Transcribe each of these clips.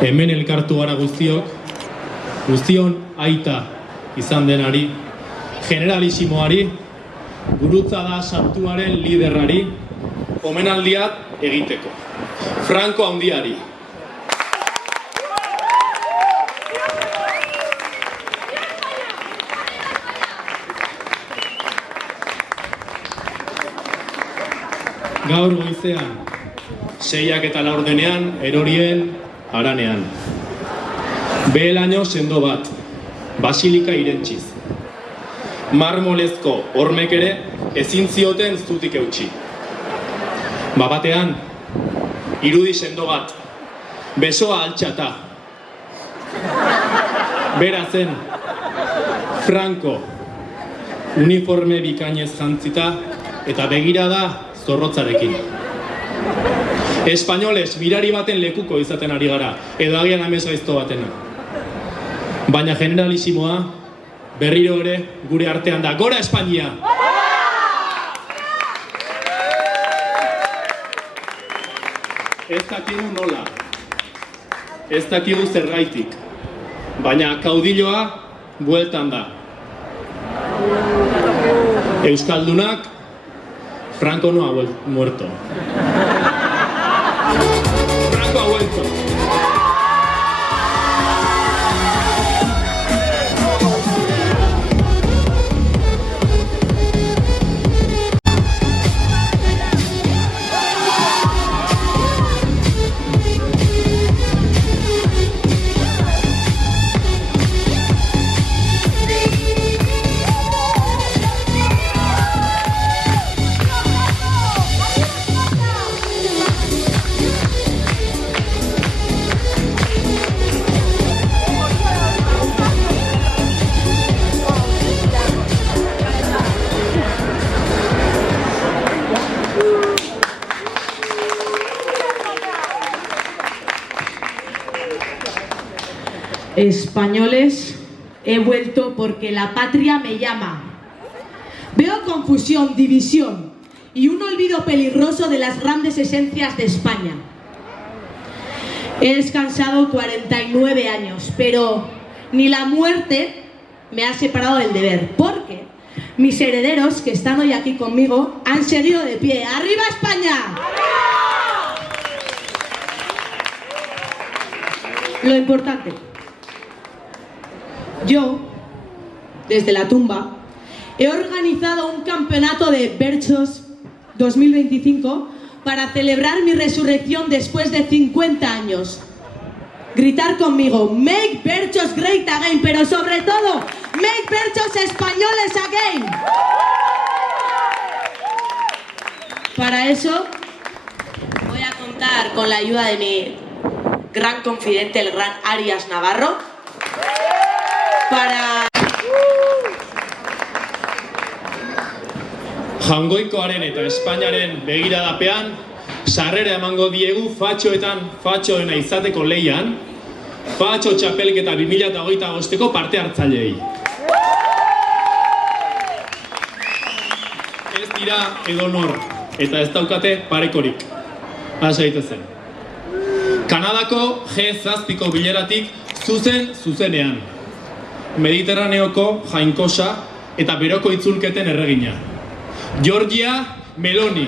Hemen elkartu gara guztiok, guztion aita izan denari, generalisimoari, gurutzada sartuaren liderrari, omenaldiak egiteko. Franco handiari. Gaur goizean, 6:04 erorien haranean. Behelaino sendo bat, basilika irentziz. Marmolezko hormek ere ezin zioten zutik eutsi. Batean, irudi sendo bat, besoa altxata. Bera zen, Franco, uniforme bikainez jantzita eta begirada zorrotzarekin. Espainoles mirari baten lekuko izaten ari gara, edo agian amesgaizto batena. Baina generalisimoa berriro ere gure artean da. Gora Espainia! Ez dakigu nola, ez dakigu zergaitik, baina kaudilloa bueltan da. Euskaldunak, Franco no ha muerto. Franco ha vuelto. Españoles, he vuelto porque la patria me llama. Veo confusión, división y un olvido peligroso de las grandes esencias de España. He descansado 49 años, pero ni la muerte me ha separado del deber, porque mis herederos, que están hoy aquí conmigo, han seguido de pie. ¡Arriba España! Lo importante. Yo, desde la tumba, he organizado un campeonato de Berchos 2025 para celebrar mi resurrección después de 50 años. Gritar conmigo, make Berchos great again, pero sobre todo, make Berchos españoles again. Para eso, voy a contar con la ayuda de mi gran confidente, el gran Arias Navarro, para... Jangoikoaren eta Espainiaren begiradapean, sarrera emango diegu fatxoena izateko leian, fatxo txapelketa 2025ko parte hartzaileei. Ez dira edonor eta ez daukate parekorik. Hasa daitezen. Kanadako G7ko bileratik zuzenean. Mediterraneoko jainkosa eta beroko itzulketen erregina. Giorgia Meloni.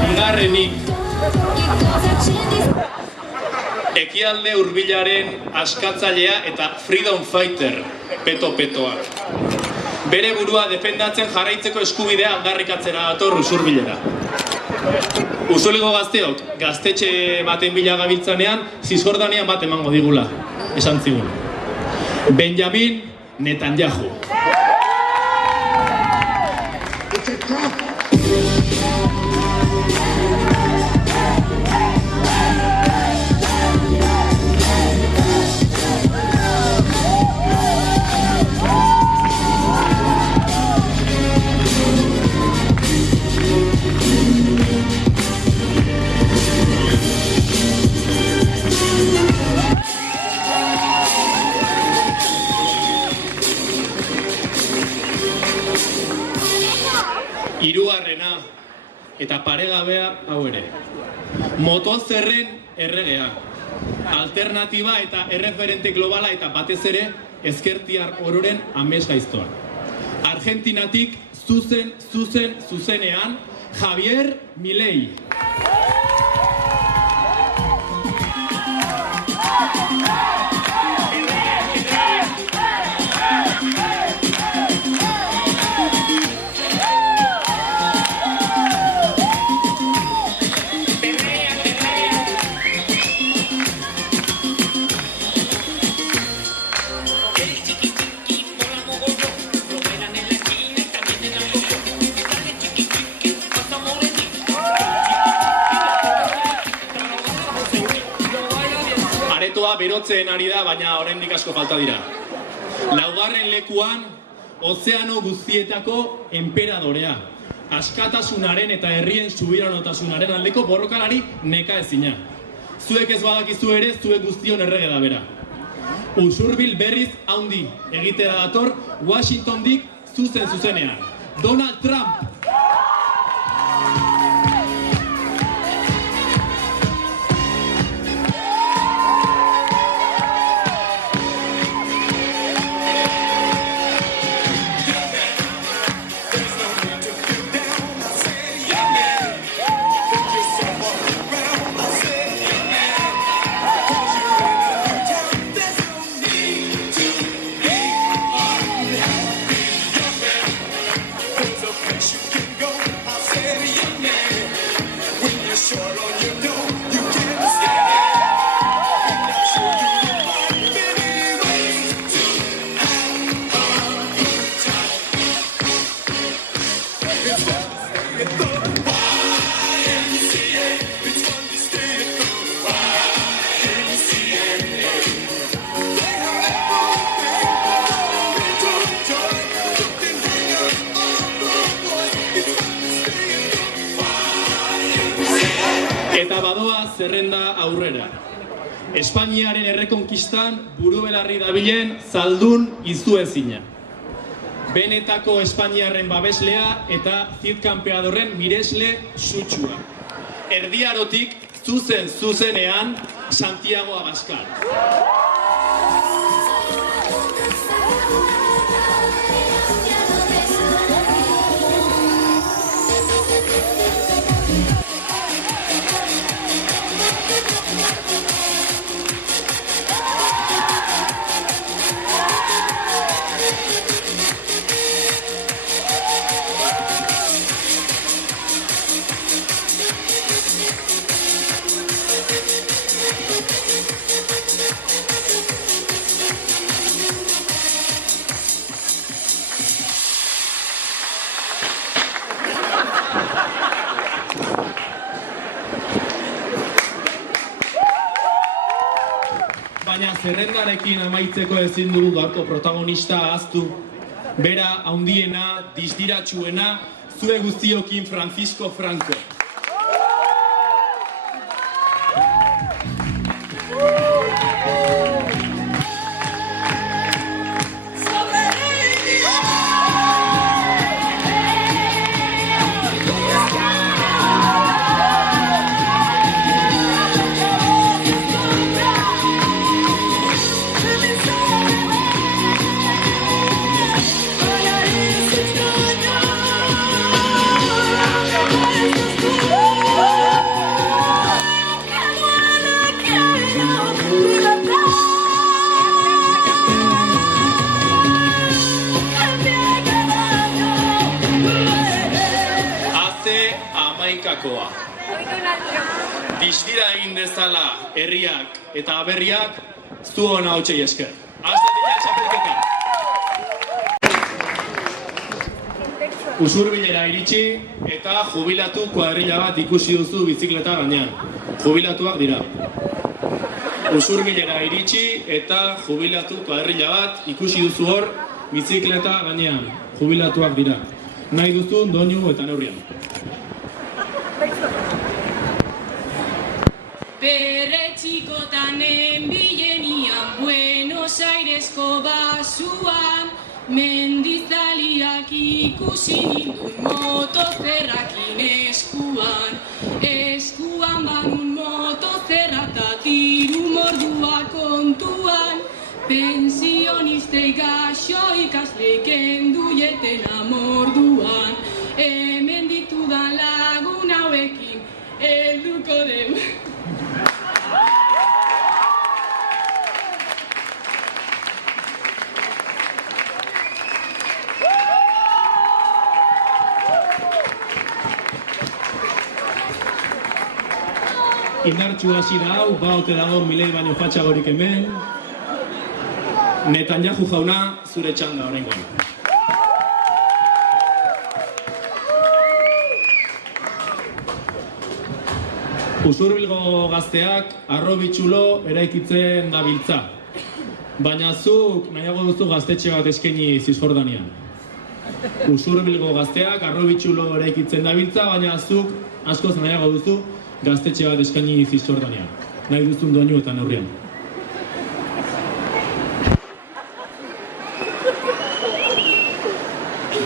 Bigarrenik, ekialde hurbilaren askatzailea eta freedom fighter, petoak. bere burua defendatzen jarraitzeko eskubidea aldarrikatzera dator Usurbilera. Usoliko gazteok, gaztetxe baten bila gabiltzanean, Zizjordanian bat emango digula, esan zigun. Benjamin Netanyahu. Hirugarrena eta paregabea hau ere. Motozerren erregea. Alternatiba eta erreferente globala eta batez ere ezkertiar ororen amesgaiztoa. Argentinatik zuzenean Javier Milei. Berotzen ari da, baina oraindik asko falta dira. Laugarren lekuan, ozeano guztietako enperadorea. Askatasunaren eta herrien subiranotasunaren aldeko borrokalari nekaezina. Zuek ez badakizu ere, zuek guztion errege da bera. Usurbil berriz haundi egitea dator Washingtondik zuzenean. Donald Trump! Eta badoa zerrenda aurrera. Espainiaren errekonkistan burubelarri dabilen zaldun izuezina. Benetako Espainiarren babeslea eta Cid Campeadorren miresle sutsua. Erdiarotik zuzenean Santiago Abascal. Baina zerrendarekin amaitzeko ezin dugu gaurko protagonista ahaztu. Bera, handiena, distiratsuena, zue guztiokin Francisco Franco. Let's go. hamaikakoa. Distira egin dezala herriak eta aberriak zuon ahotsei esker. Hasta dira txapelketa! Usurbilera iritsi eta jubilatu kuadrilla bat ikusi duzu bizikleta gainean. Jubilatuak dira. Usurbilera iritsi eta jubilatu kuadrilla bat ikusi duzu hor bizikleta gainean. Jubilatuak dira. Nahi duzun doinu eta neurrian. Perretxikotanen bilenian Buenos Airesko basuan mendizaliak ikusi nindun motozerrakin eskuan banun motozerra eta tiru mordua kontuan pensionistei gaxo ikasleik enduieten amorduan hemen ditudan lagun hauekin helduko deu. Indartxu hasi da hau, baote dago milei baino fatxagorik hemen. Netanyahu jauna, zure txanda oraingoan. Usurbilgo gazteak harrobitxulo eraikitzen dabiltza. Baina zuk nahiago duzu gaztetxe bat eskaini Zisjordanian. Usurbilgo gazteak harrobitxulo eraikitzen dabiltza, baina zuk askoz nahiago duzu gaztetxe bat eskaini Zisjordanian. Nahi duzun doinu eta neurrian.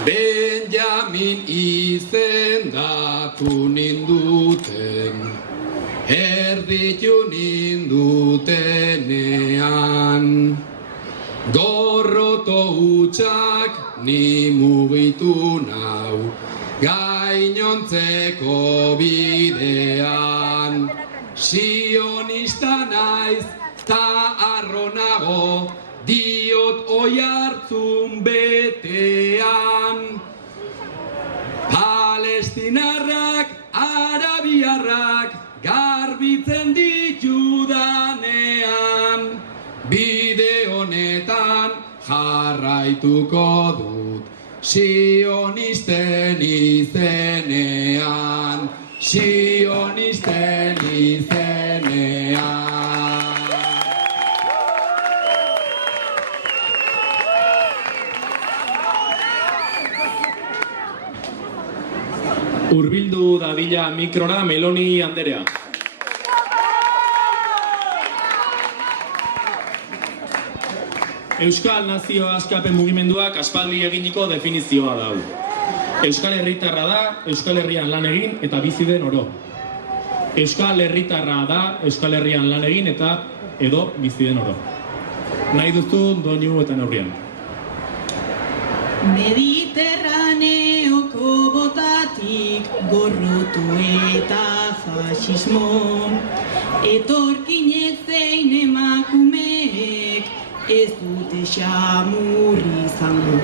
Benjamin izendatu ninduten, erditu nindutenean. Gorroto hutsak ni mugitu nau, gainontzeko bidean. Sionista naiz ta arronago, diot oihartzun betean. Palestinarrak, arabiarrak, garbitzen ditudanean. Bide honetan jarraituko dut, sionisten izenean, sionisten izenean. Hurbildu dadila mikrora Meloni Anderea. Euskal Nazio Askapen mugimenduak aspaldi eginiko definizioa da hau. Euskal herritarra da, Euskal Herrian lan egin eta bizi den oro. Euskal herritarra da, Euskal Herrian lan egin eta edo bizi den oro. Nahi duzun doinu eta neurrian. Mediterraneoko botatik gorrotu eta fascismo, etorkinez zein emakumeek ez dute xamur izango.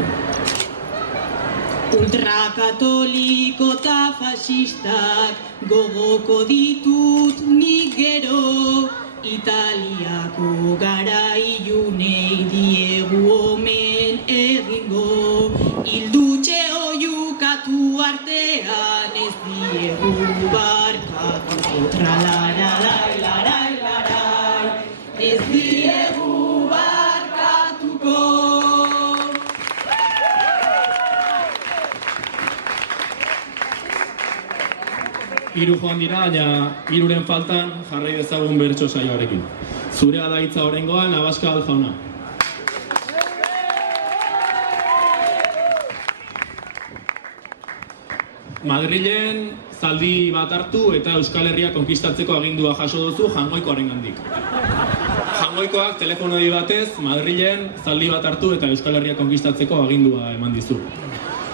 Ultrakatoliko eta fascistak gogoko ditut nik gero, Italiako garailunei diegu omen egingo, hildutxe oiukatu artean ez diegu barkatuko. Tralarai, larai, larai, ez diegu barkatuko. Hiru joan dira, baina hiruren faltan jarrai dezagun bertso saioarekin. Zurea da hitza oraingoan, Abascal jauna. Madrilen zaldi bat hartu eta Euskal Herria konkistatzeko agindua jaso duzu Jangoikoarengandik. Jangoikoak telefono dei batez Madrilen zaldi bat hartu eta Euskal Herria konkistatzeko agindua eman dizu.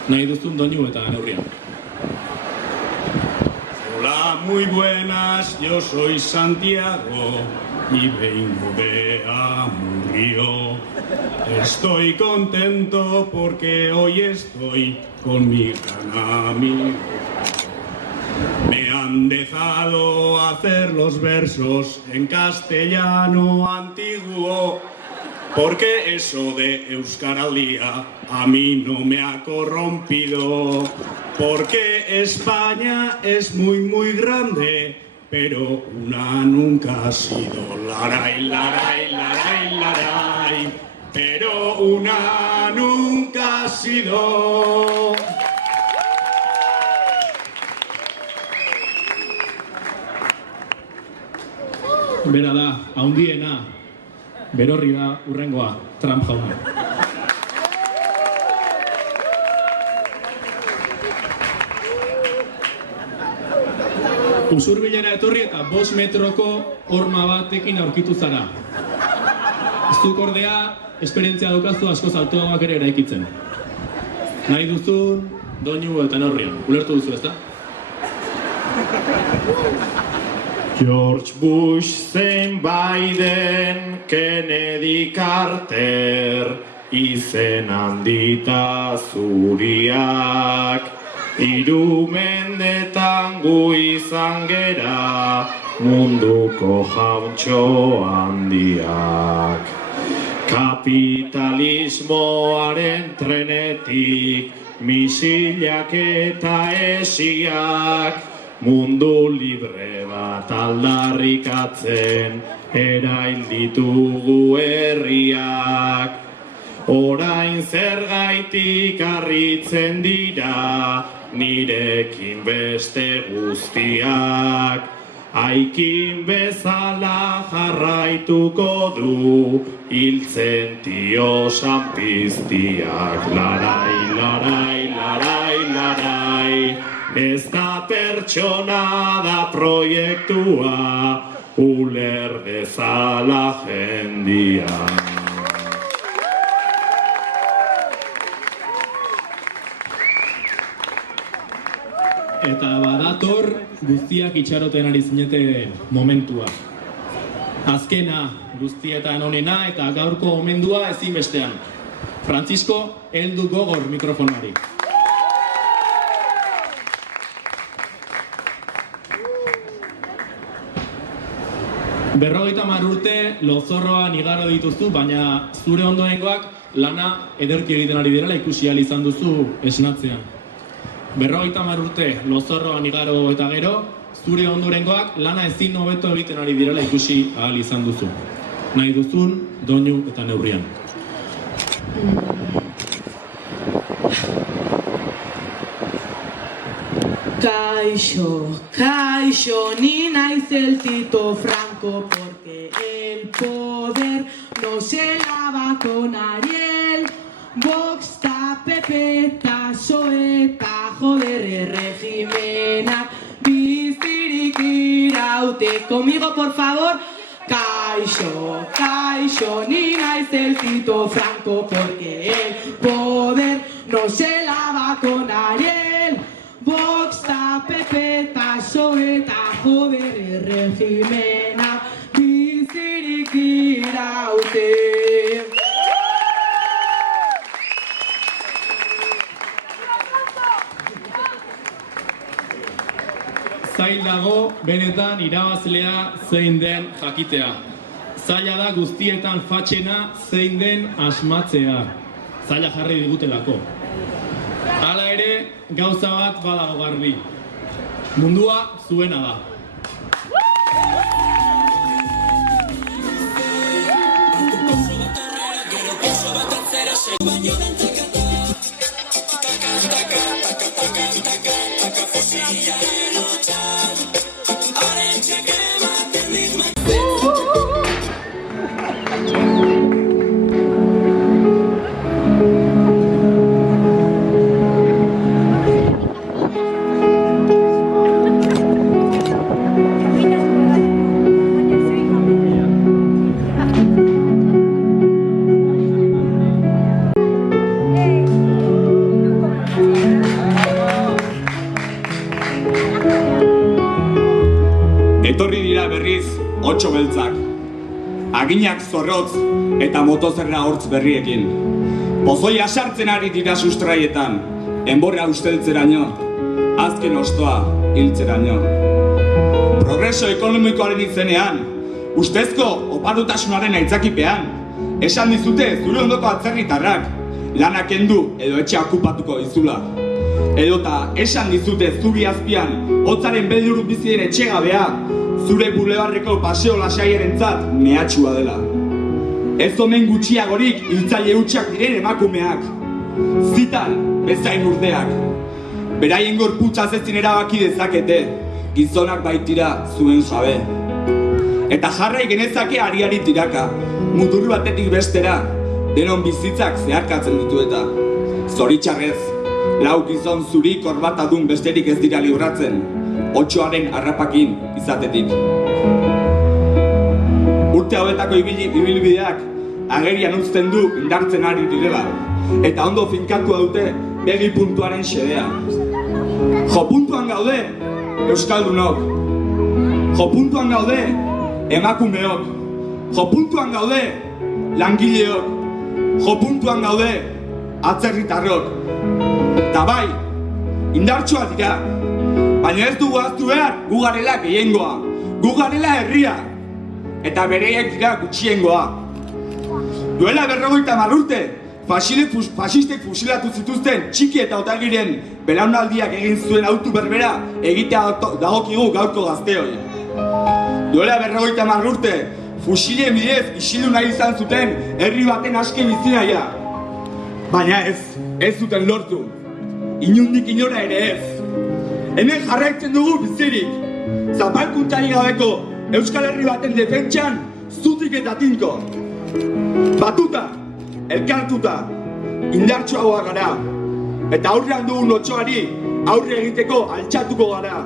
Nahi duzun doinu eta neurrian. Hola, muy buenas, yo soy Santiago y vengo de Amurrio. Estoy contento porque hoy estoy con mi gran amigo. Me han dejado hacer los versos en castellano antiguo, porque eso de Euskaraldia a mí no me ha corrompido, porque España es muy grande, pero una nunca ha sido. Laray, laray, laray, laray, pero una nunca ha sido. Bera da, haundiena, berorri da urrengoa, Trump jauna. Usurbilera etorri eta 5 metroko horma batekin aurkitu zara. Ez duk ordea, esperientzia daukazu asko altuagoak ere eraikitzen. Nahi duzun, doinu eta neurrian. Ulertu duzu, ezta? George Bush, zein Biden, Kennedy, Carter, izen handita zuriak, 3 mendetan gu izan gera, munduko jauntxo handiak. Kapitalismoaren trenetik, misilak eta esiak, mundu libre bat aldarrikatzen, erail ditugu herriak. Orain zergaitik harritzen dira, nirekin beste guztiak. Aikin bezala jarraituko du, hiltzen tiosan piztiak. Larai, larai, larai, larai, ez da pertsona da proiektua, uler dezala jendia. Eta badator guztiak itxaroten ari zinete momentua. Azkena guztietan onena eta gaurko omendua ezinbestean. Francisco, heldu gogor mikrofonari. Berrogeita 10 urte lozorroan igaro dituzu, baina zure ondorengoak lana ederki egiten ari direla ikusi ahal izan duzu esnatzean. 50 urte lozorroan igaro eta gero, zure ondorengoak lana ezin hobeto egiten ari direla ikusi ahal izan duzu. Nahi duzun, doinu eta neurrian. Kaixo, kaixo, ni naiz el Tito Franco, porque el poder no se lava con Ariel. Vox ta PP ta PSOE ta joder regimena, bizirik iraute. Conmigo por favor. Kaixo, kaixo, ni naiz el Tito Franco, porque el poder no se lava con Ariel. Vox ta PP ta PSOE ta joder regimena, bizirik iraute. Zail dago benetan irabazlea zein den jakitea. Zaila da guztietan fatxena zein den asmatzea. Zaila jarri digutelako. Hala ere, gauza bat badago garbi. Mundua zuena da. Etorri dira berriz 8 beltzak, aginak zorrotz eta motozerra hortz berriekin. Pozoia sartzen ari dira sustraietan, enborra usteltzeraino, azken ostoa hiltzeraino. Progreso ekonomikoaren izenean, ustezko oparutasunaren aitzakipean, esan dizute zure ondoko atzerritarrak lanak kendu edo etxea okupatuko dizula. Edota esan dizute zubi azpian hotzaren beldur bizien etxegabea zure bulebarreko paseo lasaierentzat mehatxua dela. Ez omen gutxiagorik hiltzaile hutsak diren emakumeak, zitan bezain urdeak. Beraien gorputzaz ezin erabaki dezakete, gizonak baitira zuen jabe. Eta jarrai genezake ari tiraka, mutur batetik bestera, denon bizitzak zeharkatzen ditu eta. Zoritxarrez, lau gizon zuri korbatadun besterik ez dira libratzen, 8aren harrapakin izatetik. Urte hauetako ibilbideak agerian uzten du indartzen ari direla, eta ondo finkatua dute begi puntuaren xedea. Jo puntuan gaude euskaldunok, jo puntuan gaude emakumeok, jo puntuan gaude langileok, jo puntuan gaude atzerritarrok. Eta bai, indartsua dira, baina ez dugu ahaztu behar gu garela gehiengoa, gu garela herria, eta bereiek dira gutxiengoa. Duela 50 urte, faxistek fusilatu zituzten txiki eta otalgiren belaunaldiak egin zuen autu berbera egitea dagokigu gaurko gazteoi. Duela 50 urte, fusilen bidez isildu nahi izan zuten herri baten aske bizinaia. Baina ez zuten lortu. Inundik inora ere ez. Hemen jarraitzen dugu bizirik. Zapalkuntzari gabeko Euskal Herri baten defentsan zutik eta tinko. Batuta, elkartuta, indartsuagoa gara. Eta aurrean dugun otsoari aurre egiteko altxatuko gara.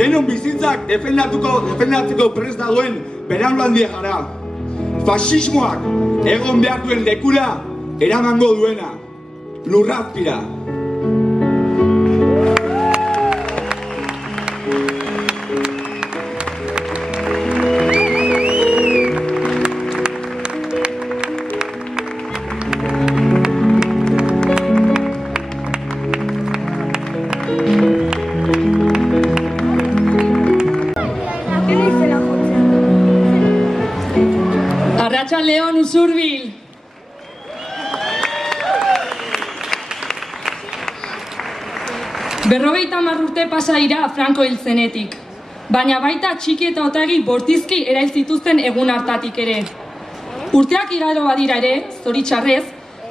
Denon bizitzak defendatzeko prest dagoen belaunaldia gara. Faxismoak egon behar duen lekura eramango duena. Lurrazpira. Arratsaldeon Usurbil. Berrogeita 10 urte pasa dira Franco hil zenetik, baina baita txiki eta otagi bortizki erail zituzten egun hartatik ere. Urteak igaro badira ere, zoritxarrez,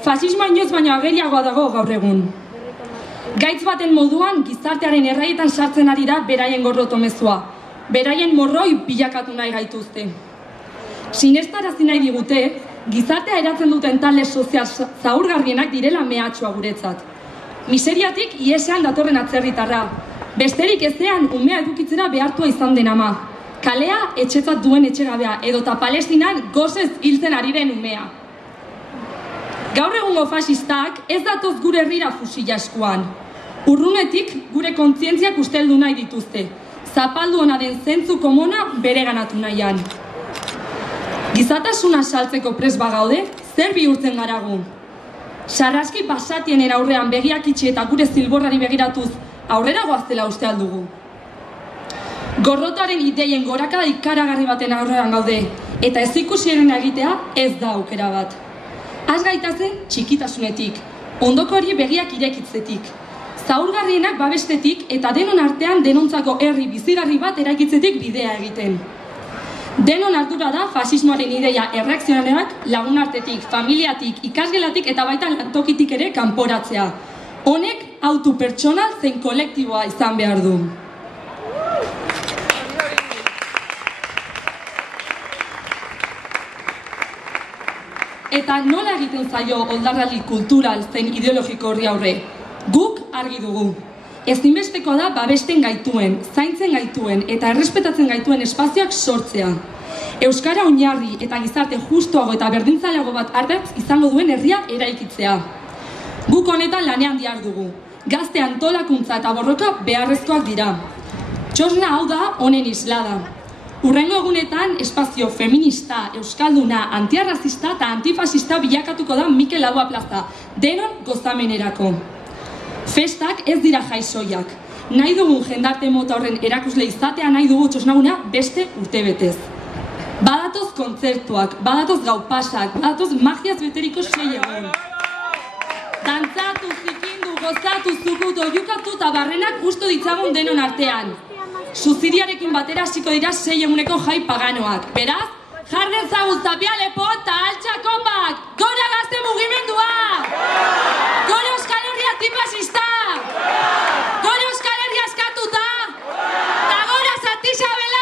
fasismoa inoiz baino ageriagoa dago gaur egun. Gaitz baten moduan gizartearen erraietan sartzen ari da beraien gorrotomezua, beraien morroi bilakatu nahi gaituzte. Sinestarazi nahi digute, gizartea eratzen duten talde sozial zaurgarrienak direla mehatxua guretzat. Miseriatik iesean datorren atzerritarra, besterik ezean umea edukitzera behartua izan den ama. Kalea etxetzat duen etxegabea, edota Palestinan gozez hiltzen ari den umea. Gaur egungo fasistak ez datoz gure herrira fusila eskuan. Urrunetik gure kontzientziak usteldu nahi dituzte, zapaldu ona den zentzu komuna bereganatu nahian. Gizatasuna saltzeko prest bagaude, zer bihurtzen garagu? Sarraski basatien aurrean begiak itxi eta gure zilborrari begiratuz aurrera goaztela uste aldugu. Gorrotoaren ideien gorakada ikaragarri baten aurrean gaude, eta ez ikusieren egitea ez da aukera bat. Az gaitazen txikitasunetik, ondoko hori begiak irekitzetik, zaurgarrienak babestetik eta denon artean denontzako herri bizigarri bat eraikitzetik bidea egiten. Denon ardura da fasismoaren ideia erreakzionaleak lagunartetik, familiatik, ikasgelatik eta baita lantokitik ere kanporatzea. Honek autu pertsonal zein kolektiboa izan behar du. Eta nola egiten zaio oldarraldi kultural zein ideologiko horri aurre? Guk argi dugu. Ezinbestekoa da babesten gaituen, zaintzen gaituen eta errespetatzen gaituen espazioak sortzea. Euskara oinarri eta gizarte justuago eta berdintzaileago bat ardatz izango duen herria eraikitzea. Guk honetan lanean dihar dugu. Gazte antolakuntza eta borroka beharrezkoak dira. Txosna hau da honen islada. Hurrengo egunetan espazio feminista, euskalduna, antiarrazista eta antifasista bilakatuko da Mikel Laboa plaza, denon gozamenerako. Festak ez dira jaisoiak, nahi dugun jendarte mota horren erakusle izatea nahi dugu txosnaguna beste urtebetez. Badatoz kontzertuak, badatoz gaupasak, badatoz magiaz beteriko 6 egun. Dantzatu, zikindu, gozatu, zukutu, oiukatu eta barrenak gustu ditzagun denon artean. Suziriarekin batera hasiko dira 6 eguneko jai paganoak. Beraz, jarren zaguz Tapia Lepo eta Altxa Kopak! Gora gazte mugimendua! Gora Euskal Herria tipasista! Gora Euskal Herria eskatuta! Eta gora Santa Isabelak!